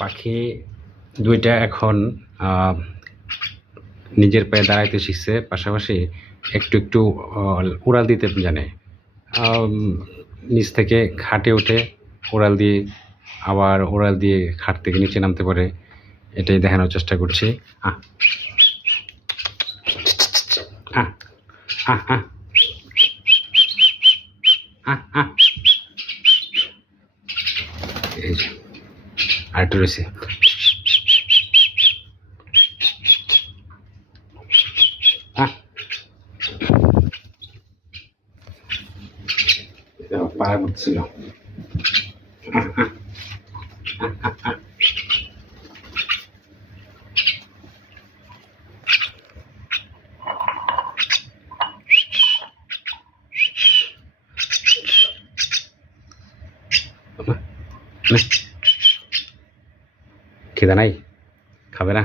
পাখি দুইটা এখন নিজের পায়ে দাঁড়াইতে শিখছে, পাশাপাশি একটু একটু উড়াল দিতে জানে। নিচ থেকে খাটে উঠে উড়াল দিয়ে, আবার উড়াল দিয়ে খাট থেকে নিচে নামতে পারে, এটাই দেখানোর চেষ্টা করছি। এই যে আরেকটু রয়েছে। পাড়া করছিল। খিদা নাই, খাবে না?